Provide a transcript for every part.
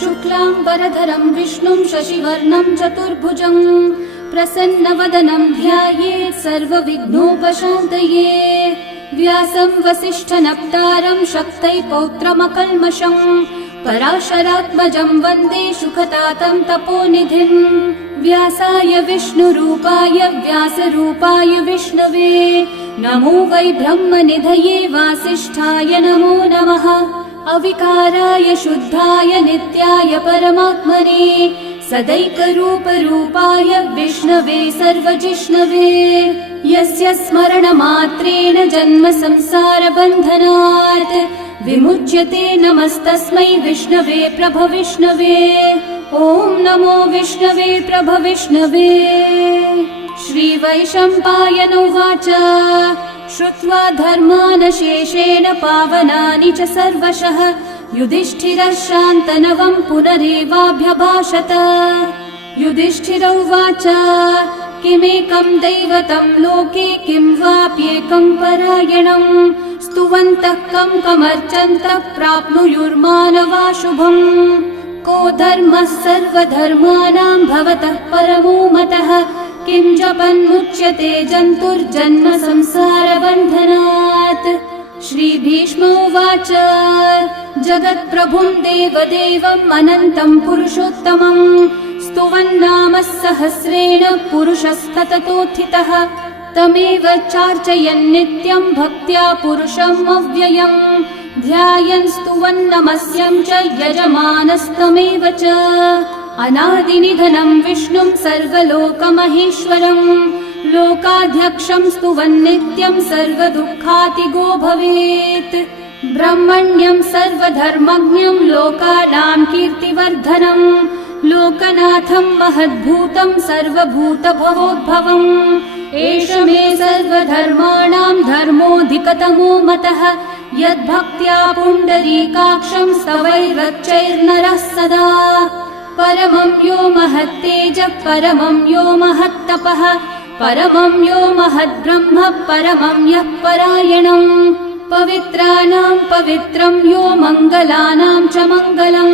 शुक्लांबरधरं विष्णुं शशिवर्णं चतुर्भुजं प्रसन्नवदनं ध्यायेत् सर्वविघ्नोपशान्तये। व्यासं वसिष्ठनप्तारं शक्तै पौत्रमकल्मषं पराशरात्मजं वन्दे सुखतातं तपोनिधिं। व्यासाय विष्णुरूपाय व्यासरूपाय विष्णवे नमो वै ब्रह्मनिधये वासिष्ठाय नमो नमः। अविकाराय शुद्धाय नित्याय परमात्मने सदैकरूपरूपाय विष्णवे सर्वजिष्णवे। यस्य स्मरणमात्रेण जन्म संसारबन्धनात् विमुच्यते नमस्तस्मै विष्णवे प्रभविष्णवे। ॐ नमो विष्णवे प्रभविष्णवे। श्रीवैशम्पायन उवाच श्रुत्वा धर्मानशेषेण पावनानि च सर्वशः युधिष्ठिरः शान्तनवं पुनरेवाभ्यभाषत। युधिष्ठिर उवाच किमेकं दैवतं लोके किं वाप्येकं परायणं स्तुवन्तः कं कमर्चन्तः प्राप्नुयुर्मानवा शुभम्। को धर्मः सर्वधर्माणां भवतः परमो मतः किं जपन्मुच्यते जन्तुर्जन्म संसारबन्धनात्। श्रीभीष्म उवाच जगत्प्रभुं देवदेवम् अनन्तं पुरुषोत्तमं स्तुवन्नामः सहस्रेण पुरुषस्तततोत्थितः तमेव चार्चयन् नित्यं भक्त्या पुरुषम् अव्ययम् ध्यायन् स्तुवन्नमस्यं च यजमानस्तमेव च। अनादिनिधनं विष्णुं सर्वलोकमहेश्वरं लोकाध्यक्षं स्तुवन्नित्यं सर्वदुःखातिगो भवेत्। ब्रह्मण्यं सर्वधर्मज्ञं लोकानां कीर्तिवर्धनं लोकनाथं महद्भूतं सर्वभूतभवोद्भवम्। एष मे सर्वधर्माणां धर्मोऽधिकतमो मतः यद्भक्त्या पुण्डरीकाक्षं स्तवैरर्चैर्नरः सदा। परमं यो महत्तेजः परमं यो महत्तपः परमं यो महद्ब्रह्म परमं यः परायणं। पवित्राणां पवित्रं यो मङ्गलानां च मङ्गलं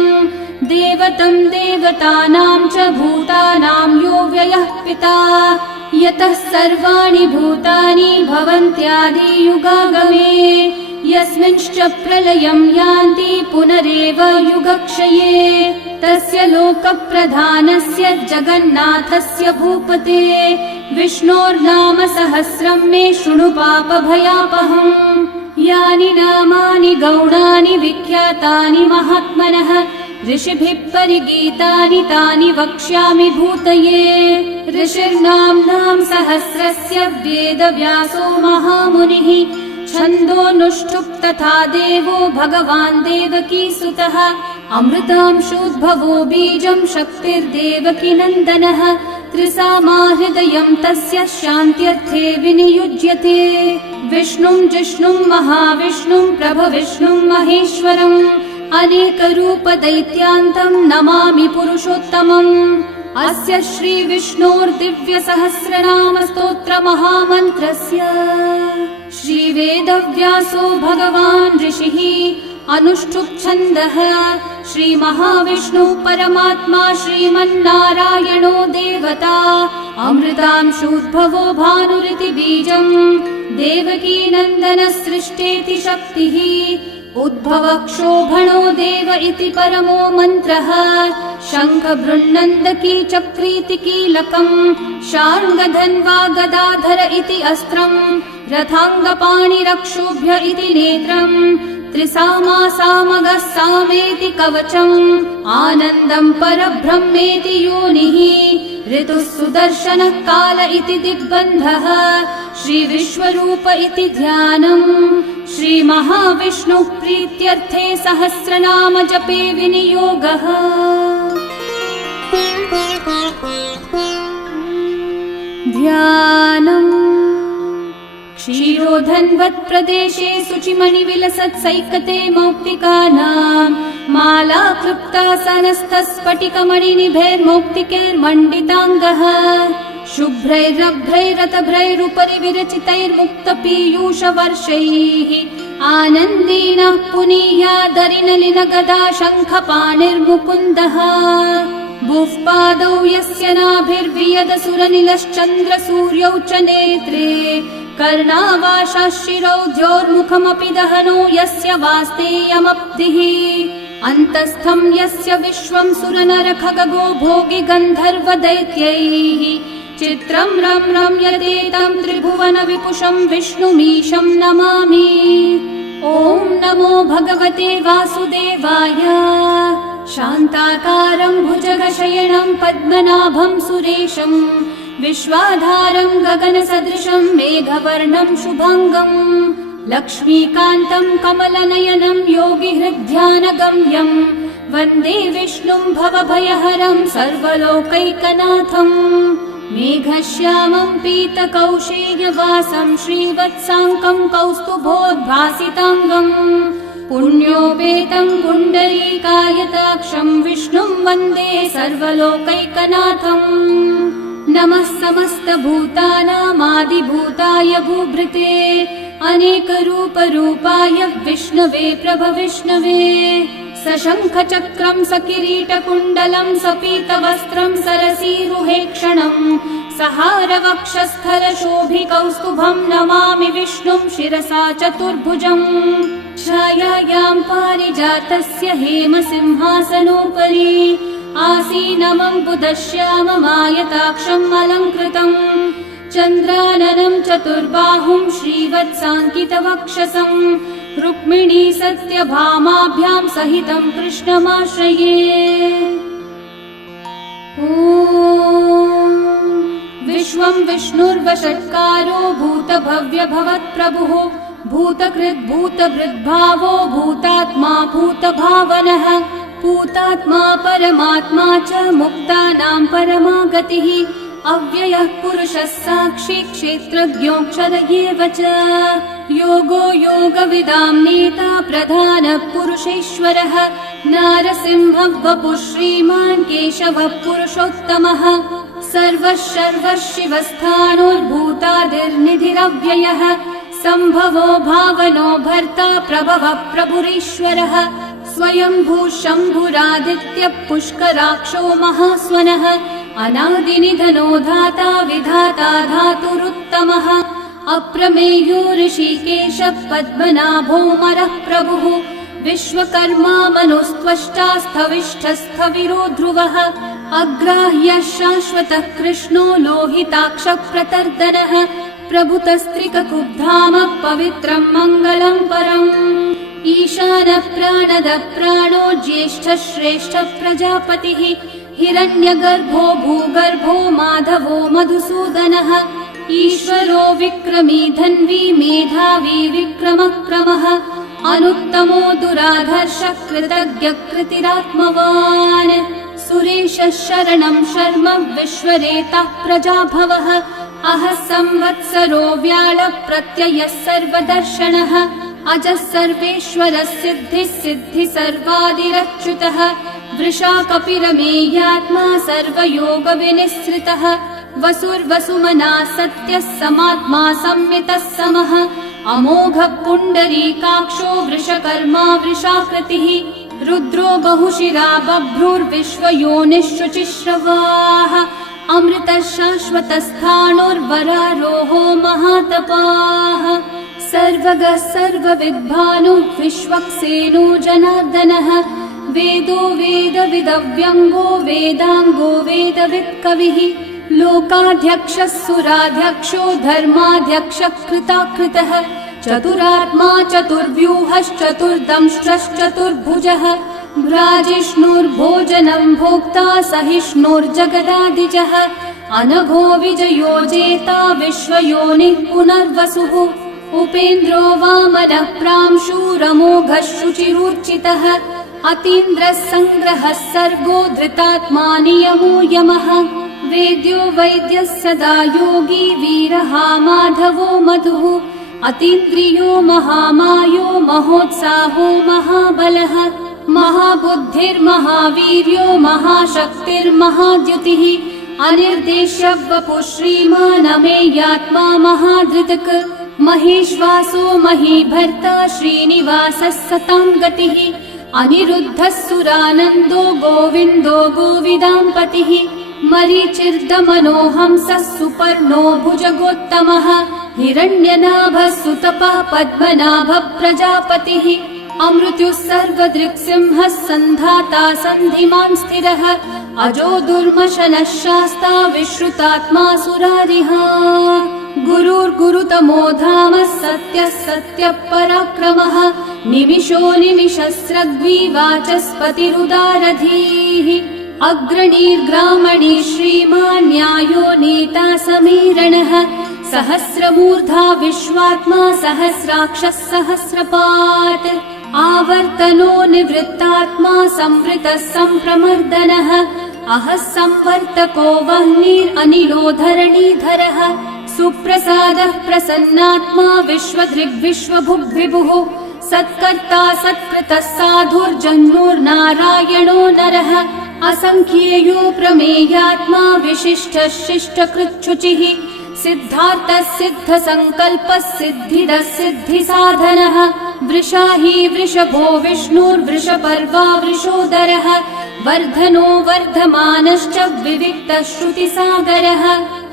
देवतं देवतानां च भूतानां यो व्ययः पिता यतः सर्वाणि भूतानि भवन्त्यादियुगागमे यस्मिंश्च प्रलयं यान्ति पुनरेव युगक्षये तस्य लोकप्रधानस्य जगन्नाथस्य भूपते विष्णोर्नाम सहस्रं मे शृणु पापभयापहम्। यानि नामानि गौणानि विख्यातानि महात्मनः ऋषिभिः परिगीतानि तानि वक्ष्यामि भूतये। ऋषिर्नाम्नां सहस्रस्य वेदव्यासो महामुनिः छन्दोऽनुष्ठुप् तथा देवो भगवान् देवकीसुतः अमृतांशोद्भवो बीजं शक्तिर्देवकी नन्दनः त्रिसामा हृदयं तस्य शान्त्यर्थे विनियुज्यते। विष्णुं जिष्णुं महाविष्णुं प्रभविष्णुं महेश्वरम् अनेकरूपदैत्यान्तं नमामि पुरुषोत्तमम्। अस्य श्रीविष्णोर्दिव्यसहस्रनामस्तोत्रमहामन्त्रस्य श्रीवेदव्यासो भगवान् ऋषिः अनुष्ठुप्-छन्दः श्रीमहाविष्णुः परमात्मा श्रीमन्नारायणो देवता अमृतांशोद्भवो भानुरिति बीजम् देवकी नन्दनः सृष्टेति शक्तिः उद्भवक्षोभणो देव इति परमो मन्त्रः शङ्ख बृन्नन्दकी चक्रीति कीलकम् शार्ङ्गधन्वा गदाधर इति अस्त्रम् रथाङ्गपाणिरक्षोभ्य इति नेत्रम् त्रिसामा सामगः सामेति कवचम् आनन्दं परब्रह्मेति योनिः ऋतुः सुदर्शनः काल इति दिग्बन्धः श्रीविश्वरूप इति ध्यानम् श्रीमहाविष्णुः प्रीत्यर्थे सहस्रनाम जपे विनियोगः। ध्यानम् क्षीरोधन्वत्प्रदेशे शुचिमणिविलसत्सैकते मौक्तिकानां माला क्लृप्तासनस्थस्फटिकमणिनिभैर्मौक्तिकैर्मण्डिताङ्गः शुभ्रैरभ्रैरतभ्रैरुपरि विरचितैर्मुक्तपीयूषवर्षैः आनन्देन पुनीयादरिनलिनगदा शङ्खपाणिर्मुकुन्दः भुःपादौ यस्य नाभिर्वियदसुरनिलश्चन्द्रसूर्यौ च नेत्रे कर्णावाशाः शिरौद्योर्मुखमपि दहनो यस्य वास्तेयमब्धिः अन्तस्थं यस्य विश्वं सुरनरखगो भोगि गन्धर्वदैत्यैः चित्रं रम्यते त्रिभुवन विपुषं विष्णुमीशं नमामि। ॐ नमो भगवते वासुदेवाय। शान्ताकारं भुजगशयनं पद्मनाभं सुरेशं विश्वाधारं गगनसदृशं मेघवर्णं शुभाङ्गं लक्ष्मीकान्तं कमलनयनं योगिहृद्ध्यानगम्यं वन्दे विष्णुं भवभयहरं सर्वलोकैकनाथम् मेघश्यामं पीतकौशेयवासं श्रीवत्साङ्कं कौस्तुभोद्भासिताङ्गं पुण्योपेतं पुण्डरीकायताक्षं विष्णुं वन्दे सर्वलोकैकनाथम् नमः समस्तभूतानामादिभूताय भूभृते अनेकरूपरूपाय विष्णवे प्रभविष्णवे सशङ्खचक्रं सकिरीटकुण्डलं सपीतवस्त्रं सरसीरुहेक्षणं सहारवक्षस्थलशोभिकौस्तुभं नमामि विष्णुं शिरसा चतुर्भुजम् छायायां पारिजातस्य हेमसिंहासनोपरि आसीनमं बुधश्याममायताक्षम् अलङ्कृतम् चन्द्राननं चतुर्बाहुं श्रीवत्साङ्कितवक्षसं रुक्मिणी सत्यभामाभ्यां सहितं कृष्णमाश्रये। ॐ विश्वं विष्णुर्वषट्कारो भूतभव्यभवत्प्रभुः भूतकृद्भूतभृद्भावो भूतात्मा भूतभावनः भूतात्मा परमात्मा च मुक्तानां परमा गतिः अव्ययः पुरुषः साक्षी क्षेत्रज्ञोऽक्षर एव च योगो योगविदां नेता प्रधानः पुरुषेश्वरः नारसिंहः वपुः श्रीमान् केशवः पुरुषोत्तमः सर्वः शर्वः शिवस्थाणोर्भूतादिर्निधिरव्ययः सम्भवो भावनो भर्ता प्रभवः प्रभुरीश्वरः स्वयंभू शम्भुरादित्यः पुष्कराक्षो महास्वनः अनादिनिधनो धाता विधाता धातुरुत्तमः अप्रमेयो ऋषिकेशः पद्मनाभोऽमरः प्रभुः विश्वकर्मा मनुस्त्वष्टा स्थविष्ठस्थविरो ध्रुवः अग्राह्यः शाश्वतः कृष्णो लोहिताक्षः प्रतर्दनः प्रभुतस्त्रिककुब्धामः पवित्रं मङ्गलं परम् ईशानः प्राणदः प्राणो ज्येष्ठः श्रेष्ठः प्रजापतिः हिरण्यगर्भो भूगर्भो माधवो मधुसूदनः ईश्वरो विक्रमी धन्वी मेधावी विक्रमक्रमः अनुत्तमो दुराधर्षः कृतज्ञः कृतिरात्मवान् सुरेशः शरणं शर्म विश्वरेतः प्रजाभवः अहः संवत्सरो व्याळः प्रत्ययः सर्वदर्शनः अजः सर्वेश्वरः सिद्धिः सिद्धिः सर्वादिरच्युतः वृषाकपिरमेयात्मा सर्वयोगविनिःसृतः वसुर्वसुमनः सत्यः समात्मा संमितः समः अमोघः पुण्डरीकाक्षो वृषकर्मा वृषाकृतिः रुद्रो बहुशिरा बभ्रुर्विश्वयोनिःशुचिश्रवाः अमृतः शाश्वतस्थाणोर्वरारोहो महातपाः सर्वगः सर्वविद्भानुः विश्वक्सेनो जनार्दनः वेदो वेदविदव्यङ्गो वेदाङ्गो वेदवित्कविः लोकाध्यक्षः सुराध्यक्षो धर्माध्यक्षः कृताकृतः चतुरात्मा चतुर्व्यूहश्चतुर्दंष्ट्रश्चतुर्भुजः भ्राजिष्णुर्भोजनं भोक्ता सहिष्णुर्जगदादिजः अनघो विजयो जेता विश्वयोनिः पुनर्वसुः उपेन्द्रो वामनः प्रांशुरमोघः शुचिरूर्चितः अतीन्द्रः सङ्ग्रहः सर्गो धृतात्मा नियमो यमः वेद्यो वैद्यः सदा योगी वीरः माधवो मधुः अतीन्द्रियो महामायो महोत्साहो महाबलः महाबुद्धिर्महावीर्यो महाशक्तिर्महाद्युतिः अनिर्देश्य वपुः श्रीमान् अमेयात्मा महाधृतक् महेश्वासो महीभर्ता श्रीनिवासः सतां गतिः अनिरुद्धः सुरानन्दो गोविन्दो गोविदाम्पतिः मरीचिर्दमनोहंसः सुपर्णो भुजगोत्तमः हिरण्यनाभः सुतपः पद्मनाभः प्रजापतिः अमृत्युः सर्वदृक्सिंहः सन्धाता सन्धिमान् स्थिरः अजो दुर्मशनः शास्ता विश्रुतात्मा सुरारिः गुरुर्गुरुतमो धामः सत्यः सत्यः पराक्रमः निमिषो निमिषस्रग्वी वाचस्पतिरुदारधीः अग्रणीर्ग्रामणी श्रीमान् न्यायो नेता समीरणः सहस्रमूर्धा विश्वात्मा सहस्राक्षः सहस्रपात् आवर्तनो निवृत्तात्मा संवृतः सम्प्रमर्दनः अहः संवर्तको वह्निरनिलो धरणीधरः सुप्रसादः प्रसन्नात्मा विश्वदृग्विश्वभुग्विभुः सत्कर्ता सत्कृतः साधुर्जन्मोर्नारायणो नरः असंख्येयो प्रमेयात्मा विशिष्टः शिष्टकृच्छुचिः सिद्धार्थः सिद्धसङ्कल्पः सिद्धिदः सिद्धिसाधनः वृषाही वृषभो विष्णुर्वृषपर्वा वृषोदरः वर्धनो वर्धमानश्च विविक्तः श्रुतिसागरः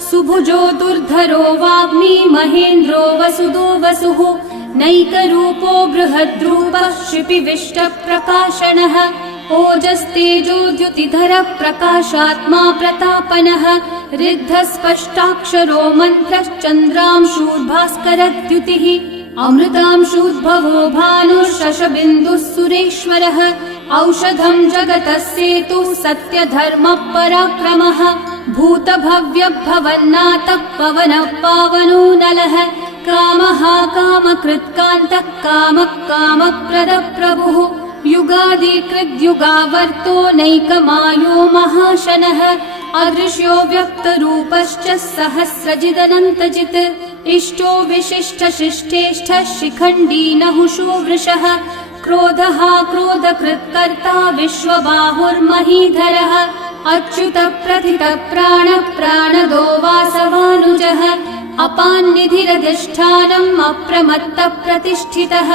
सुभुजो दुर्धरो वाग्मी महेन्द्रो वसुदो वसुः नैकरूपो बृहद्रूपः क्षिपिविष्टप्रकाशनः ओजस्तेजोद्युतिधरः प्रकाशात्मा प्रतापनः ऋद्धस्पष्टाक्षरो मन्त्रश्चन्द्रांशूर्भास्करद्युतिः अमृतांशूद्भवो भानुर्शशबिन्दुः सुरेश्वरः औषधं जगतः सेतुः सत्यधर्मः पराक्रमः भूतभव्यभवन्नाथः पवनः पावनो नलः कामः कामकृत्कान्तः कामः कामप्रदः प्रभुः युगादिकृद्युगावर्तो नैकमायो महाशनः अदृश्यो व्यक्तरूपश्च सहस्रजिदनन्तजित् इष्टो विशिष्टशिष्टेष्ठः शिखण्डी नहुषो वृषः क्रोधः क्रोधकृत्कर्ता विश्वबाहुर्महीधरः अच्युतः प्रथितः प्राणः प्राणदो वासवानुजः अपान्निधिरधिष्ठानम् अप्रमत्तः प्रतिष्ठितः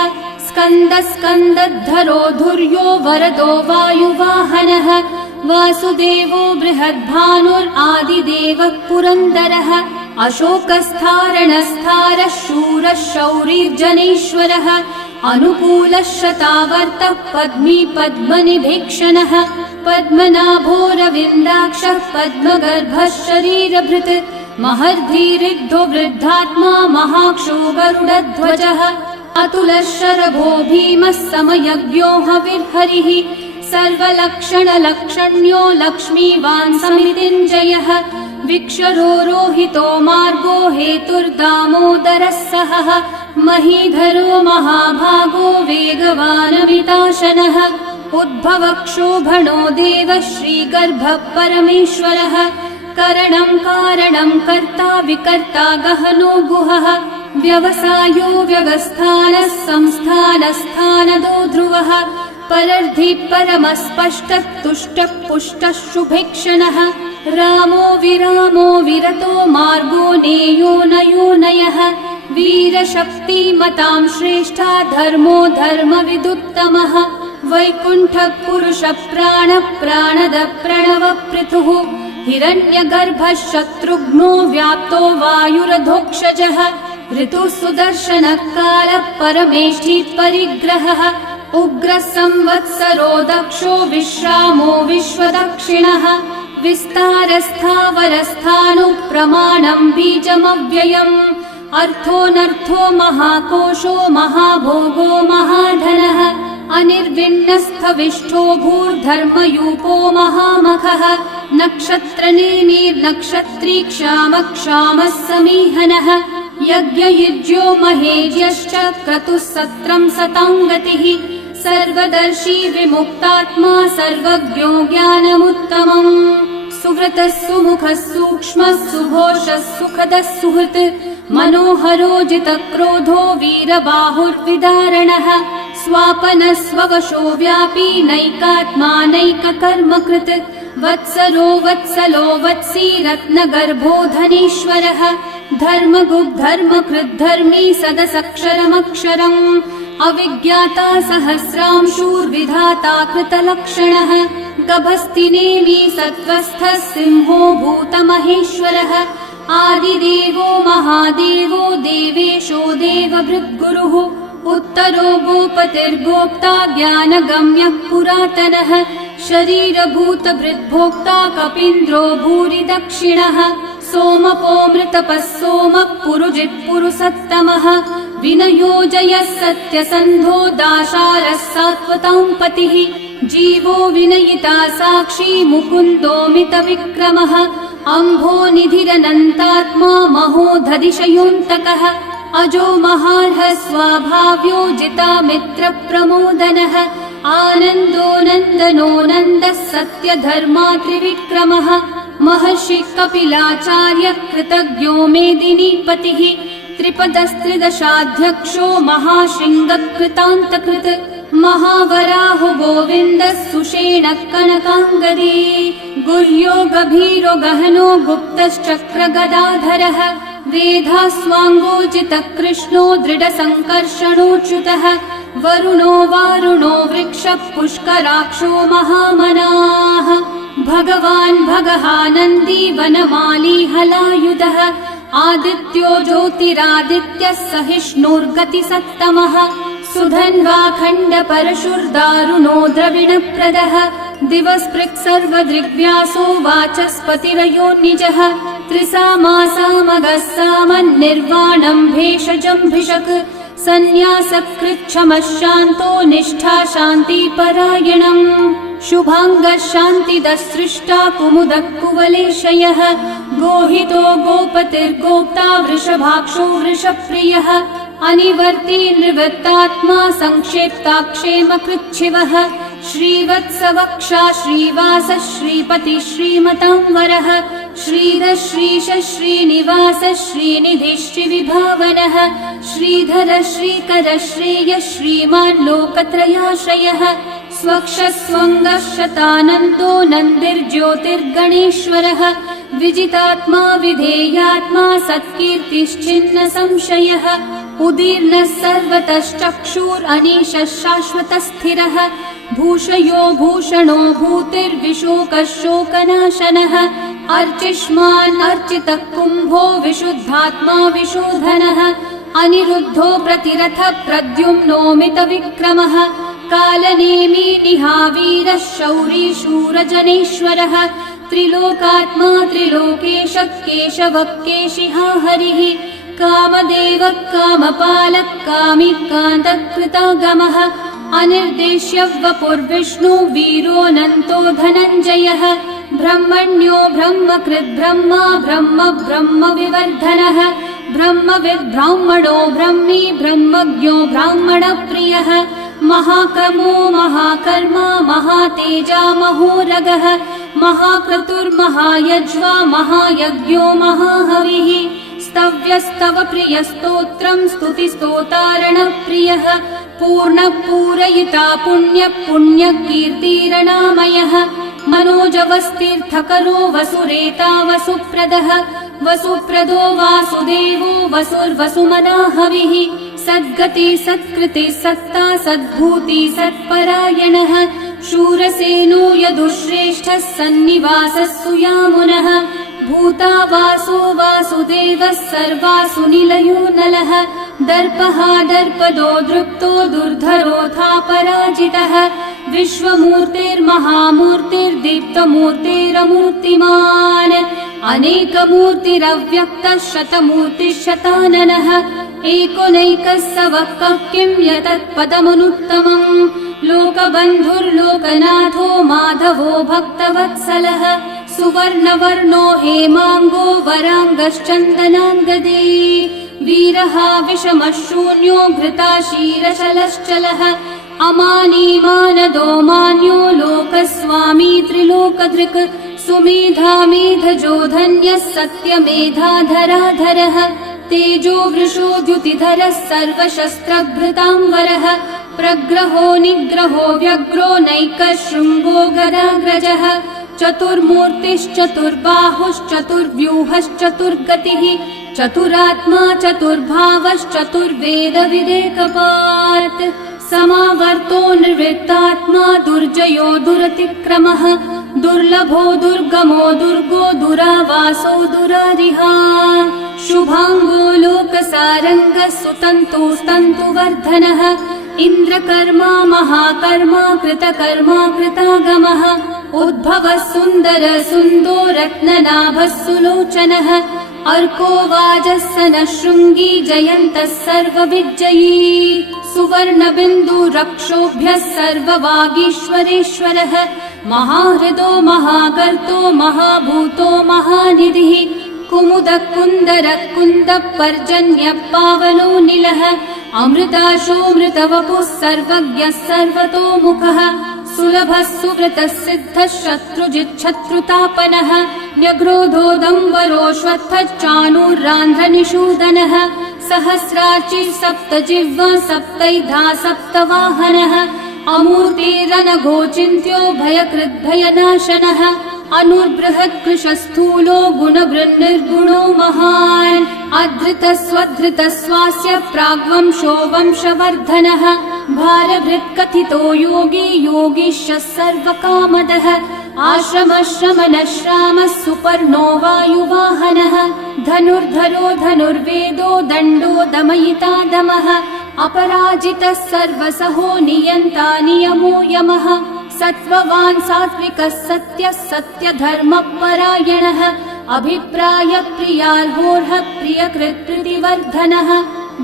स्कन्दः स्कन्दद्धरो धुर्यो वरदो वायुवाहनः वासुदेवो बृहद्भानुरादिदेवः पुरन्दरः अशोकस्थारणस्थारः शूरः शौरिर्जनेश्वरः अनुकूलः शतावर्तः पद्मी पद्मनिभीक्षणः पद्मनाभोरविन्दाक्षः पद्मगर्भः शरीरभृत् महर्धिरिद्धो वृद्धात्मा महाक्षो गरुडध्वजः अतुलः शरभो भीमः समयज्ञो हविर्हरिः सर्वलक्षणलक्षण्यो लक्ष्मीवान् समितिञ्जयः विक्षरो रोहितो मार्गो हेतुर्दामोदरः सहः महीधरो महाभागो वेगवानमिताशनः उद्भवक्षोभणो देवः श्रीगर्भः परमेश्वरः करणं कारणं कर्ता विकर्ता गहनो गुहः व्यवसायो व्यवस्थानः संस्थानस्थानदो ध्रुवः परर्धि परमस्पष्टः तुष्टः पुष्टः शुभेक्षणः रामो विरामो विरतो मार्गो नेयो नयो नयः वीरशक्तिमतां श्रेष्ठा धर्मो धर्मविदुत्तमः वैकुण्ठः पुरुषः प्राणः प्राणदः प्रणवपृथुः हिरण्यगर्भः शत्रुघ्नो व्याप्तो वायुरधोक्षजः ऋतुः सुदर्शनः कालः परमेष्ठी परिग्रहः उग्रः संवत्सरो दक्षो विश्रामो विश्वदक्षिणः विस्तारस्थावरस्थानु प्रमाणं बीजमव्ययम् अर्थोऽनर्थो महाकोशो महाभोगो महाधनः अनिर्विण्णस्थविष्ठो भूर्धर्मयूपो महामखः नक्षत्रनेमिर्नक्षत्री क्षामः समीहनः यज्ञयुज्यो महेज्यश्च क्रतुः सत्रं सतां गतिः सर्वदर्शी विमुक्तात्मा सर्वज्ञो ज्ञानमुत्तमम् सुहृतः सुमुखः सूक्ष्मः सुघोषः सुखदः सुहृत् मनोहरो जितक्रोधो वीरबाहुर्विदारणः स्वापनः स्ववशो व्यापी नैकात्मा नैककर्मकृत् वत्सरो वत्सलो वत्सी रत्नगर्भो धनीश्वरः धर्मगुग्धर्मकृद्धर्मी सदसक्षरमक्षरम् अविज्ञाता सहस्रांशूर्विधाता कृतलक्षणः गभस्तिनेमि सत्त्वस्थः सिंहो भूतमहेश्वरः आदिदेवो महादेवो देवेशो देवभृद्गुरुः उत्तरो गोपतिर्गोप्ता ज्ञानगम्यः पुरातनः शरीरभूतभृद्भोक्ता कपीन्द्रो भूरि दक्षिणः सोमपो मृतपः सोमः पुरुजित्पुरुसत्तमः विनयोजयः सत्यसन्धो दाशारः सात्वतां पतिः जीवो विनयिता साक्षी मुकुन्दोमितविक्रमः अम्भो निधिरनन्तात्मा महोदधिशयोऽन्तकः अजो महार्हः स्वाभाव्यो जिता मित्रप्रमोदनः आनन्दो नन्दनो नन्दः सत्यधर्मा त्रिविक्रमः महर्षि कपिलाचार्य कृतज्ञो मेदिनीपतिः त्रिपदस्त्रिदशाध्यक्षो महाशृङ्गकृतान्तकृत् महावराहो गोविन्दः सुषेणः कनकाङ्गदी गुह्यो गभीरो गहनो गुप्तश्चक्रगदाधरः वेधास्वाङ्गोजितः कृष्णो दृढसङ्कर्षणोच्युतः वरुणो वारुणो वृक्षः पुष्कराक्षो महामनाः भगवान् भगहानन्दी वनमाली हलायुधः आदित्यो ज्योतिरादित्यः सहिष्णुर्गतिसत्तमः सुधन्वा खण्डपरशुर्दारुणो द्रविणप्रदः दिवस्पृक् सर्वदृग्व्यासो वाचस्पतिरयो निजः त्रिसामासामगः सामन्निर्वाणं भेषजम्भिषक् सन्न्यासकृच्छमः शान्तो निष्ठा शान्तिपरायणम् शुभाङ्गः शान्तिदः सृष्टा कुमुदः कुवलेशयः गोहितो गोपतिर्गोप्ता वृषभाक्षो वृषप्रियः अनिवर्ती निवृत्तात्मा संक्षेप्ताक्षेमकृच्छिवः श्रीवत्सवक्षा श्रीवास श्रीपति श्रीमतांवरः श्रीधः श्रीश श्रीनिवास श्रीनिधि श्रीविभावनः श्रीधर श्रीकर श्रेयः श्रीमान् लोकत्रयाश्रयः स्वक्षस्वङ्गः शतानन्दो नन्दिर्ज्योतिर्गणेश्वरः विजितात्मा विधेयात्मा सत्कीर्तिश्चिन्न संशयः उदीर्णः सर्वतश्चक्षुरनीशः शाश्वतस्थिरः भूषयो भूषणो भूतिर्विशोकः शोकनाशनः अर्चिष्मान् अर्चितः कुम्भो विशुद्धात्मा विशोधनः अनिरुद्धो प्रतिरथः प्रद्युम्नोमितविक्रमः कालनेमी निहावीरः शौरी शूरजनेश्वरः त्रिलोकात्मा त्रिलोकेशः केशवः केशिहा हरिः कामदेवः कामपालः कामी कान्तः कृतागमः अनिर्देश्य वपुर्विष्णु वीरोऽनन्तो धनञ्जयः ब्रह्मण्यो ब्रह्मकृद् ब्रह्मा ब्रह्म ब्रह्म विवर्धनः ब्रह्मविद् ब्राह्मणो ब्रह्मी ब्रह्मज्ञो ब्राह्मणप्रियः महाकर्मो महाकर्मा महातेजा महोरगः महाक्रतुर्महायज्वा महायज्ञो महाहविः स्तव्यस्तव प्रियस्तोत्रम् स्तुतिस्तोतारणप्रियः पूर्णः पूरयिता पुण्यः पुण्यकीर्तिरणामयः मनोजवस्तीर्थकरो वसुरेता वसुप्रदः वसुप्रदो वासुदेवो वसुर्वसुमनाहविः सद्गति सत्कृति सत्ता सद्भूति सत्परायणः शूरसेनो यदुश्रेष्ठः सन्निवासः सुयामुनः भूता वासो वासुदेवः सर्वासु निलयो नलः दर्पः दर्पदो दृप्तो दुर्धरोऽथा पराजितः विश्वमूर्तिर्महामूर्तिर्दीप्तमूर्तिरमूर्तिमान् अनेकमूर्तिरव्यक्तः शतमूर्तिः एकोनैकः स वः किं यतत्पदमनुत्तमम् लोकबन्धुर्लोकनाथो माधवो भक्तवत्सलः सुवर्णवर्णो हेमाङ्गो वराङ्गश्चन्दनाङ्गदे वीरः विषमः शून्यो घृताशीरशलश्चलः अमानी मानदो मान्यो लोकस्वामी त्रिलोकधृक् सुमेधामेधजो धन्यः सत्यमेधाधराधरः तेजो वृषो द्युतिधरः सर्वशस्त्रभृताम्बरः प्रग्रहो निग्रहो व्यग्रो नैकः शृङ्गो गदाग्रजः चतुर्मूर्तिश्चतुर्बाहुश्चतुर्व्यूहश्चतुर्गतिः चतुरात्मा चतुर्भावश्चतुर्वेदविदेकपात् समावर्तो निर्वृत्तात्मा दुर्जयो दुरतिक्रमः दुर्लभो दुर्गमो दुर्गो दुरावासो दुरारिहा शुभाङ्गो लोकसारङ्गः सुतन्तुस्तन्तुवर्धनः इन्द्रकर्मा महाकर्मा कृतकर्मा कृतागमः उद्भवः सुन्दर सुन्दो रत्ननाभः सुलोचनः अर्को वाजस्सनः शृङ्गी जयन्तः सर्वविजयी सुवर्णबिन्दुरक्षोभ्यः सर्ववागीश्वरेश्वरः महाहृदो महाकर्तो महाभूतो महानिधिः कुमुदः कुन्दरः कुन्दः पर्जन्यः पावनो निलः अमृताशोऽमृतवपुः सर्वज्ञः सर्वतोमुखः सुलभः सुव्रतः सिद्धः शत्रुजिच्छत्रुतापनः न्यग्रोधोदम्बरोऽश्वत्थः चाणूरान्ध्रनिषूदनः सहस्रार्ची सप्तजिह्वा सप्तैधा सप्तवाहनः अमूर्तिरनघोचिन्त्यो भयकृद्भयनाशनः अनुर्बृहत्कृशस्थूलो गुणवृन्निर्गुणो महान् अधृतस्वधृतस्वास्य प्राग्वंशो वंशवर्धनः भारभृत्कथितो योगी योगीशः सर्वकामदः आश्रमश्रमणश्रामः सुपर्णो वायुवाहनः धनुर्धरो धनुर्वेदो दण्डो दमयिता दमः अपराजितः सर्वसहो नियन्ता नियमो यमः सत्त्ववान् सात्विकः सत्यः सत्यधर्मपरायणः अभिप्रायप्रियार्होर्हः प्रियकृत्प्रीतिवर्धनः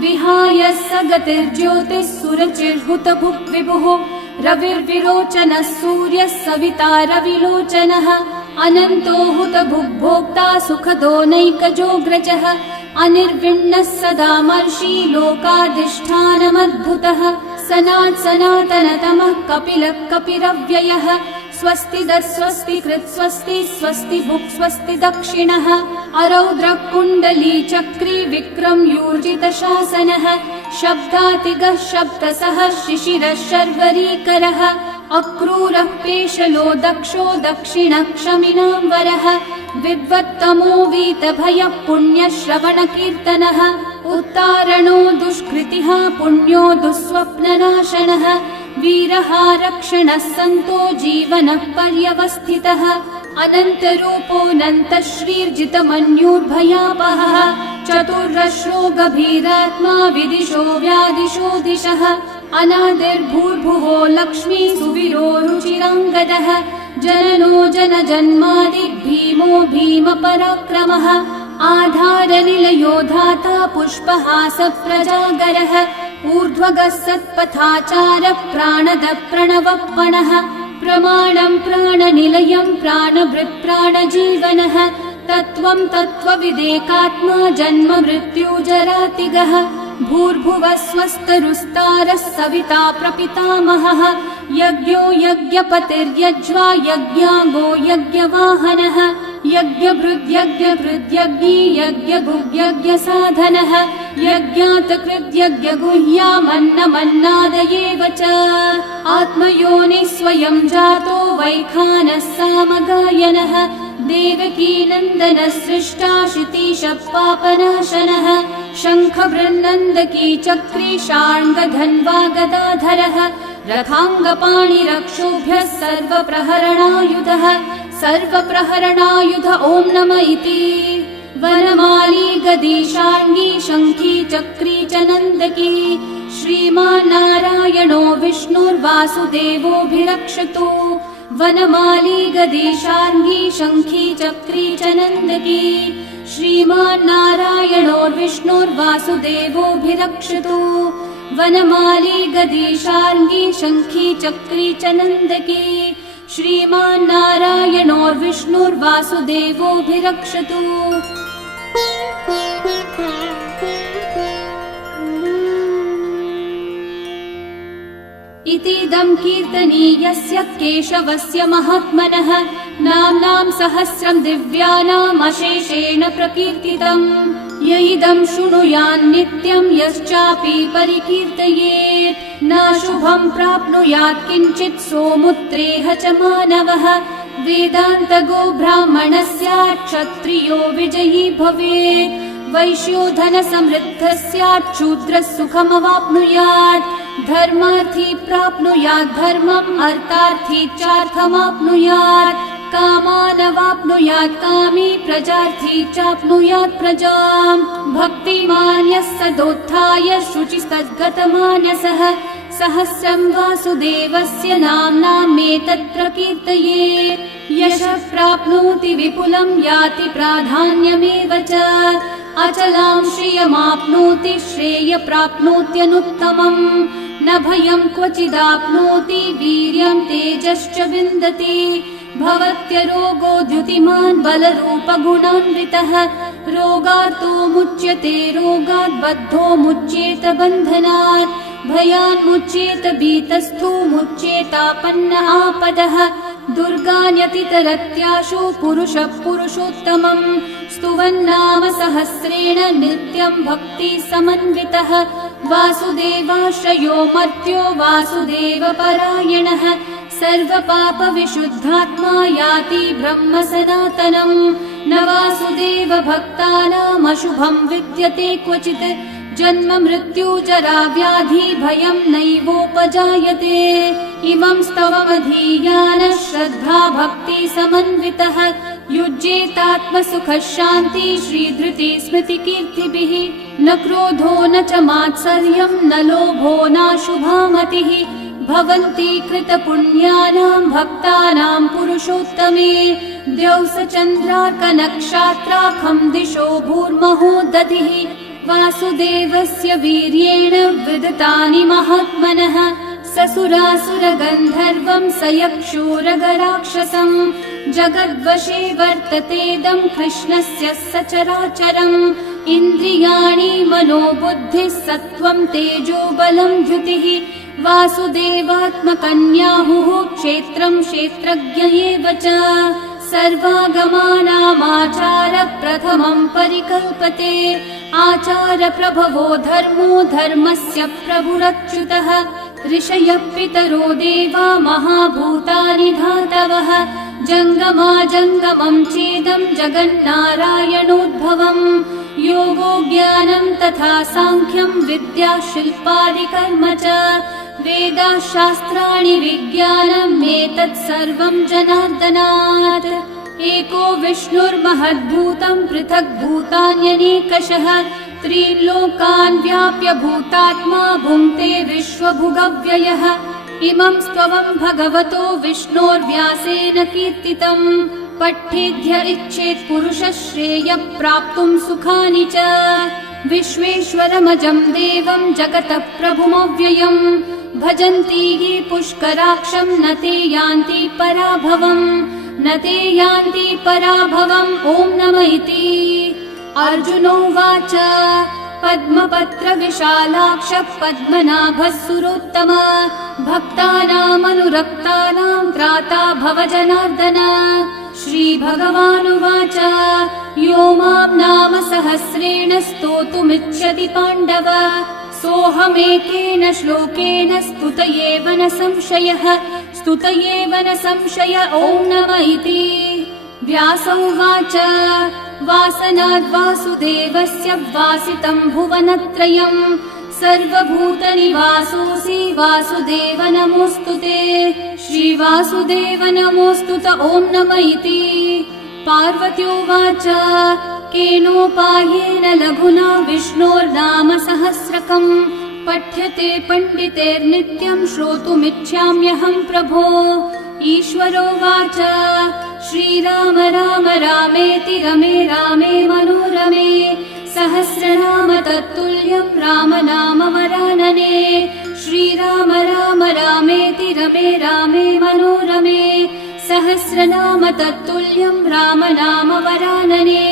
विहाय स गतिर्ज्योतिः सुरचिर्हुतभुक् विभुः रविर्विरोचनः सूर्यः सविता रविलोचनः अनन्तो हुतभुग्भोक्ता सुखदो नैकजोऽग्रजः अनिर्विण्णः सदा मर्षि लोकाधिष्ठानमद्भुतः सनातनतमः कपिलः कपिरव्ययः स्वस्ति स्वस्ति कृत् स्वस्ति स्वस्ति भुक् स्वस्ति दक्षिणः अरौद्रः कुण्डली चक्री विक्रम यूर्जित शासनः शब्दातिगः शब्दसः शिशिरः शर्वरीकरः अक्रूरः पेशलो दक्षो दक्षिणक्षमिनाम्बरः विद्वत्तमो वीतभयः पुण्यश्रवणकीर्तनः उत्तारणो दुष्कृतिः पुण्यो दुःस्वप्ननाशनः वीरः रक्षणः सन्तो जीवनः पर्यवस्थितः अनन्तरूपोऽनन्तश्रीर्जितमन्युर्भयापहः चतुर्रश्रो गभीरात्मा विदिशो व्यादिशो दिशः अनादिर्भूर्भुवो लक्ष्मी सुवीरो रुचिराङ्गदः जननो जनजन्मादि भीमो भीमपराक्रमः आधारनिलयो धाता पुष्पहास प्रजागरः ऊर्ध्वगः सत्पथाचारः प्राणदः प्रणवपणः प्रमाणं प्राणनिलयं प्राणभृत् प्राणजीवनः तत्त्वं तत्त्वविदेकात्मा जन्म मृत्युजरातिगः भूर्भुवः स्वस्तरुस्तारः सविता प्रपितामहः यज्ञो यज्ञपतिर्यज्वा यज्ञाङ्गो यज्ञवाहनः यज्ञभृद्यज्ञकृद्यज्ञी यज्ञभुग्यज्ञसाधनः यज्ञातकृद्यज्ञगुह्यामन्नमन्नादयेव च आत्मयोनिः स्वयं जातो वैखानः सामगायनः देवकीनन्दनः सृष्टा शितीशः पापनाशनः शङ्खबृन्नन्दकी चक्री शार्ङ्गधन्वा गदाधरः रथाङ्गपाणिरक्षोभ्यः सर्वप्रहरणायुधः सर्वप्रहरणायुध ॐ नम इति वनमाली गदी शार्ङ्गी शङ्खी चक्री च नन्दकी श्रीमान्नारायणो विष्णुर्वासुदेवोऽभिरक्षतु वनमाली गदी शार्ङ्गी शङ्खी चक्री च नन्दकी श्रीमान्नारायणो विष्णुर्वासुदेवोऽभिरक्षतु वनमाली गदी शार्ङ्गी शङ्खी चक्री च नन्दकी श्रीमान्नारायणो विष्णुर्वासुदेवोऽभिरक्षतु इतीदं कीर्तनीयस्य केशवस्य महात्मनः नाम्नां सहस्रं दिव्यानामशेषेण प्रकीर्तितम्। य इदं शृणुयान् नित्यं यश्चापि परिकीर्तयेत् नाशुभं प्राप्नुयात् किञ्चित् सोमुत्रेह च मानवः। वेदान्तगो ब्राह्मणः स्यात् क्षत्रियो विजयी भवेत् वैश्यो धनसमृद्धः स्यात् शूद्रः सुखमवाप्नुयात् धर्मार्थी प्राप्नुयात् धर्मम् अर्थार्थी चार्थमाप्नुयात् कामानवाप्नुयात् कामी प्रजार्थी चाप्नुयात् प्रजाम्। भक्तिमान् यः सदोत्थाय शुचिस्तद्गतमानसः सहस्रं वासुदेवस्य नाम्नामेतत् प्रकीर्तये। यशः प्राप्नोति विपुलं याति प्राधान्यमेव च अचलां श्रियमाप्नोति श्रेय प्राप्नोत्यनुत्तमम्। न भयं क्वचिदाप्नोति वीर्यं तेजश्च विन्दति भवत्यरोगो द्युतिमान् बलरूपगुणान्वितः रोगार्तो मुच्यते रोगात् बद्धो मुच्येत बन्धनात् भयान् मुच्येत भीतस्थो मुच्येतापन्न आपदः दुर्गान्यतितरत्याशु पुरुषः पुरुषोत्तमम् स्तुवन्नाम सहस्रेण नित्यं भक्ति समन्वितः वासुदेवाश्रयो मर्त्यो वासुदेवपरायणः सर्वपाप विशुद्धात्मा याति ब्रह्म सनातनम्। न वासुदेव भक्तानामशुभं विद्यते क्वचित् जन्म मृत्यु जरा व्याधि भयं नैवोपजायते। इमं स्तवमधीयानः श्रद्धा भक्ति समन्वितः युज्येतात्मसुखः शान्ति श्रीधृति स्मृति कीर्तिभिः। न क्रोधो न च मात्सर्यं न लोभो नाशुभा मतिः भवन्ति कृतपुण्यानां भक्तानां पुरुषोत्तमे। द्यौस चन्द्रार्कनक्षत्राखं दिशो भूर्महोदधिः वासुदेवस्य वीर्येण विदतानि महात्मनः ससुरासुरगन्धर्वं स यक्षोरगराक्षसम् जगद्वशे वर्ततेदं कृष्णस्य सचराचरम्। इन्द्रियाणि मनोबुद्धिः सत्त्वं तेजो बलं द्युतिः वासुदेवात्मकन्याहुः क्षेत्रं क्षेत्रज्ञ एव च सर्वागमानामाचार प्रथमं परिकल्पते आचार प्रभवो धर्मो धर्मस्य प्रभुरच्युतः ऋषयः पितरो देवा महाभूतानि धातवः जङ्गमा जङ्गमं चेदं जगन्नारायणोद्भवम् योगो ज्ञानं तथा साङ्ख्यं विद्या शिल्पादिकर्म च वेदाः शास्त्राणि विज्ञानमेतत् सर्वं जनार्दनात्। एको विष्णुर्महद्भूतं पृथक् भूतान्यनेकशः त्रीन् लोकान् व्याप्य भूतात्मा भुङ्क्ते विश्वभुगव्ययः। इमं स्तवं भगवतो विष्णोर्व्यासेन कीर्तितम् पठेद्य इच्छेत् पुरुषः श्रेयः प्राप्तुं सुखानि च। विश्वेश्वरमजं देवं जगतः प्रभुमव्ययम् भजन्ति ये पुष्कराक्षं न ते यान्ति पराभवम् न ते यान्ति पराभवम्। ॐ नमः इति। अर्जुनोवाच पद्मपत्र विशालाक्ष पद्मनाभः सुरोत्तम भक्तानामनुरक्तानां त्राता भव जनार्दन। श्रीभगवानुवाच यो मां नाम सहस्रेण स्तोतुमिच्छति पाण्डव सोऽहमेकेन श्लोकेन स्तुत एव न संशयः स्तुत एव न संशय। ॐ नमः इति। व्यास उवाच वासनाद् वासुदेवस्य वासितं भुवनत्रयम् सर्वभूतनिवासोऽसि वासुदेव नमोऽस्तुते। श्रीवासुदेव नमोऽस्तुत। ॐ नमः इति। पार्वत्योवाच केनोपायेन लघुना विष्णोर्नाम सहस्रकम् पठ्यते पण्डितेर्नित्यं श्रोतुमिच्छाम्यहं प्रभो। ईश्वरोवाच श्रीराम राम रामेति रमे रामे मनोरमे सहस्रनाम तत्तुल्यं राम नाम वरानने। श्रीराम राम रामेति रमे रामे मनोरमे सहस्रनाम तत्तुल्यं राम नाम वरानने।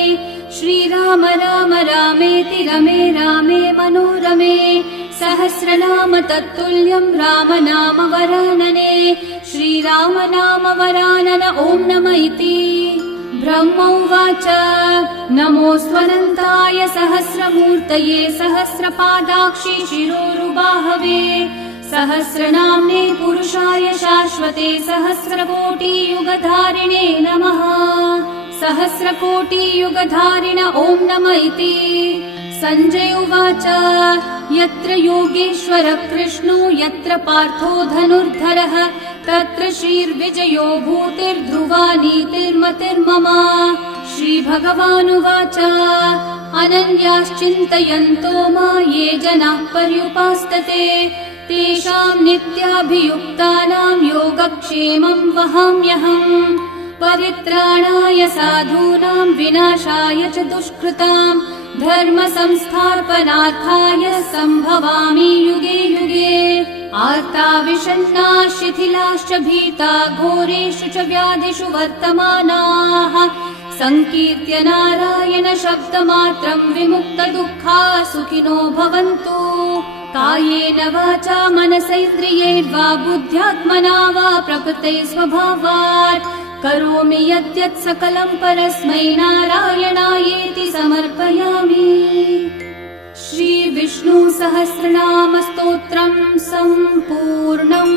श्रीराम राम रामेति रमे रामे मनोरमे सहस्रनाम तत्तुल्यं रामनाम वरानने श्रीरामनाम वरानन ॐ नम इति ब्रह्म उवाच नमोऽस्त्वनन्ताय सहस्रमूर्तये सहस्रपादाक्षि शिरोरुबाहवे सहस्रनाम्ने पुरुषाय शाश्वते सहस्रकोटियुगधारिणे नमः सहस्रकोटियुगधारिण ॐ नम इति सञ्जय उवाच यत्र योगेश्वर कृष्णो यत्र पार्थो धनुर्धरः तत्र श्रीर्विजयो भूतिर्ध्रुवा नीतिर्मतिर्मम श्रीभगवानुवाच अनन्याश्चिन्तयन्तो मा ये जनाः पर्युपासते तेषां नित्याभियुक्तानां योगक्षेमं वहाम्यहम् परित्राणाय साधूनां विनाशाय च दुष्कृतां धर्म संस्थापनार्थाय सम्भवामि युगे युगे आर्ता विषण्णा शिथिलाश्च भीता घोरेषु च व्याधिषु वर्तमानाः संकीर्त्य नारायण शब्दमात्रं विमुक्तदुःखा सुखिनो भवन्तु कायेन वाचा मनसैन्द्रियैर्वा बुद्ध्यात्मना वा प्रकृते स्वभावात् करोमि यद्यत् सकलं परस्मै नारायणायेति समर्पयामि। श्री विष्णु सहस्रनाम स्तोत्रं सम्पूर्णम्।